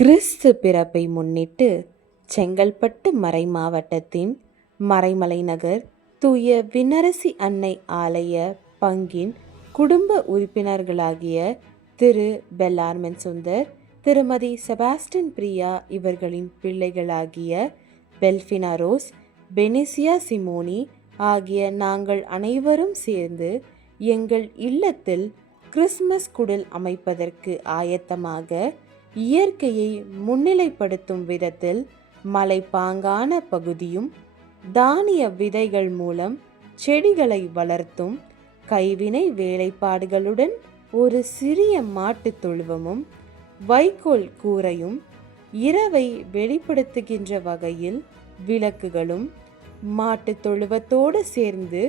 கிறிஸ்து பிறப்பை முன்னிட்டு செங்கல்பட்டு மறைமாவட்டத்தின் மறைமலை நகர் தூய விண்ணரசி அன்னை ஆலய பங்கின் குடும்ப உறுப்பினர்களாகிய திரு பெல்லார்மென் சுந்தர், திருமதி செபாஸ்டின் பிரியா இவர்களின் பிள்ளைகளாகிய பெல்ஃபினா ரோஸ், பெனிசியா சிமோனி ஆகிய நாங்கள் அனைவரும் சேர்ந்து எங்கள் இல்லத்தில் கிறிஸ்மஸ் குடில் அமைப்பதற்கு ஆயத்தமாக இயற்கையை முன்னிலைப்படுத்தும் விதத்தில் மலைப்பாங்கான பகுதியும் தானிய விதைகள் மூலம் செடிகளை வளர்த்தும் கைவினை வேலைப்பாடுகளுடன் ஒரு சிறிய மாட்டுத் தொழுவமும் வைக்கோல் கூரையும் இரவை வெளிப்படுத்துகின்ற வகையில் விளக்குகளும் மாட்டுத் தொழுவத்தோடு சேர்ந்து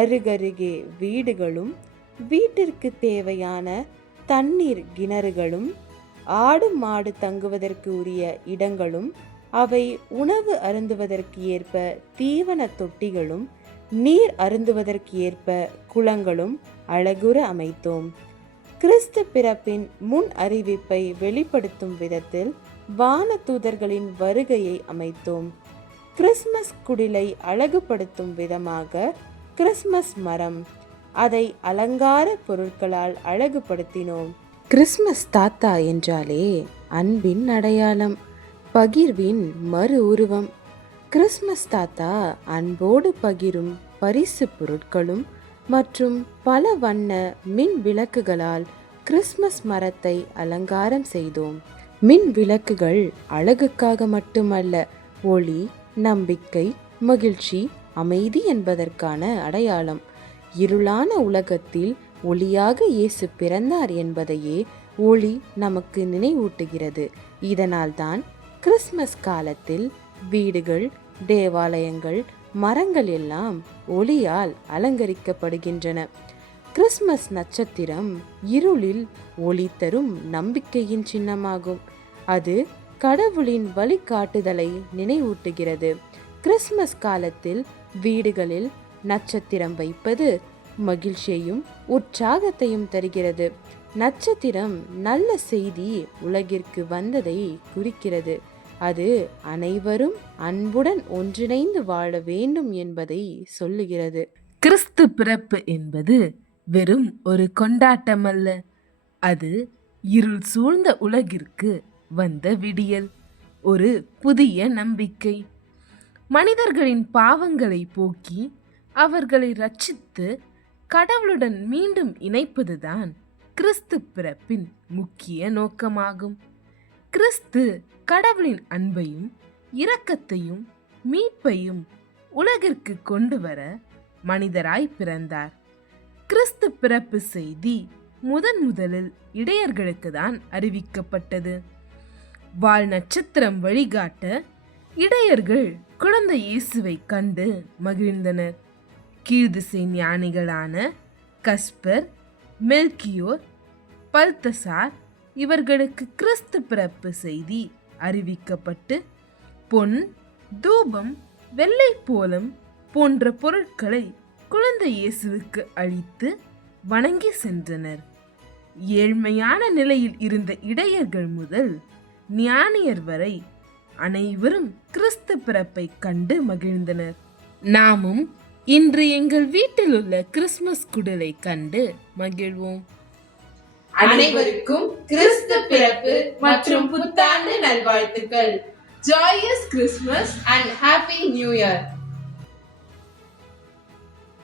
அருகருகே வீடுகளும் வீட்டிற்கு தேவையான தண்ணீர் கிணறுகளும் ஆடு மாடு தங்குவதற்கு உரிய இடங்களும் அவை உணவு அருந்துவதற்கு ஏற்ப தீவன தொட்டிகளும் நீர் அருந்துவதற்கு ஏற்ப குளங்களும் அழகுற அமைத்தோம். கிறிஸ்து பிறப்பின் முன் அறிவிப்பை வெளிப்படுத்தும் விதத்தில் வான தூதர்களின் வருகையை அமைத்தோம். கிறிஸ்மஸ் குடிலை அழகுபடுத்தும் விதமாக கிறிஸ்மஸ் மரம், அதை அலங்கார பொருட்களால் அழகுபடுத்தினோம். கிறிஸ்மஸ் தாத்தா என்றாலே அன்பின் அடையாளம், பகிர்வின் மறு உருவம். கிறிஸ்மஸ் தாத்தா அன்போடு பகிரும் பரிசு பொருட்களும் மற்றும் பல வண்ண மின் விளக்குகளால் கிறிஸ்மஸ் மரத்தை அலங்காரம் செய்தோம். மின் விளக்குகள் அழகுக்காக மட்டுமல்ல, ஒளி, நம்பிக்கை, மகிழ்ச்சி, அமைதி என்பதற்கான அடையாளம். இருளான உலகத்தில் ஒளியாக இயேசு பிறந்தார் என்பதையே ஒளி நமக்கு நினைவூட்டுகிறது. இதனால்தான் கிறிஸ்மஸ் காலத்தில் வீடுகள், தேவாலயங்கள், மரங்கள் எல்லாம் ஒளியால் அலங்கரிக்கப்படுகின்றன. கிறிஸ்மஸ் நட்சத்திரம் இருளில் ஒளி தரும் நம்பிக்கையின் சின்னமாகும். அது கடவுளின் வழிகாட்டுதலை நினைவூட்டுகிறது. கிறிஸ்மஸ் காலத்தில் வீடுகளில் நட்சத்திரம் வைப்பது மகிழ்ச்சியையும் உற்சாகத்தையும் தருகிறது. நட்சத்திரம் நல்ல செய்தி உலகிற்கு வந்ததை குறிக்கிறது. அது அனைவரும் அன்புடன் ஒன்றிணைந்து வாழ வேண்டும் என்பதை சொல்லுகிறது. கிறிஸ்து பிறப்பு என்பது வெறும் ஒரு கொண்டாட்டம் அல்ல, அது இருள் சூழ்ந்த உலகிற்கு வந்த விடியல், ஒரு புதிய நம்பிக்கை. மனிதர்களின் பாவங்களை போக்கி அவர்களை ரட்சித்து கடவுளுடன் மீண்டும் இணைப்பதுதான் கிறிஸ்து பிறப்பின் முக்கிய நோக்கமாகும். கிறிஸ்து கடவுளின் அன்பையும் இரக்கத்தையும் மீட்பையும் உலகிற்கு கொண்டு வர மனிதராய் பிறந்தார். கிறிஸ்து பிறப்பு செய்தி முதலில் இடையர்களுக்கு தான் அறிவிக்கப்பட்டது. வால் நட்சத்திரம் வழிகாட்ட இடையர்கள் குழந்தை இயேசுவை கண்டு மகிழ்ந்தனர். கீழ்திசை ஞானிகளான கஸ்பர், மெல்கியோர், பல்தசார் இவர்களுக்கு கிறிஸ்து பிறப்பு செய்தி அறிவிக்கப்பட்டு பொன், தூபம், வெள்ளை போலம் போன்ற பொருட்களை குழந்தை இயேசுவுக்கு அளித்து வணங்கி சென்றனர். ஏழ்மையான நிலையில் இருந்த இடையர்கள் முதல் ஞானியர் வரை அனைவரும் கிறிஸ்து பிறப்பை கண்டு மகிழ்ந்தனர். நாமும் இன்று எங்கள் வீட்டில் உள்ள கிறிஸ்துமஸ் குடிலை கண்டு மகிழ்வோம். அனைவருக்கும் கிறிஸ்து பிறப்பு மற்றும் புத்தாண்டு நல்வாழ்த்துக்கள். Joyous Christmas and happy new year.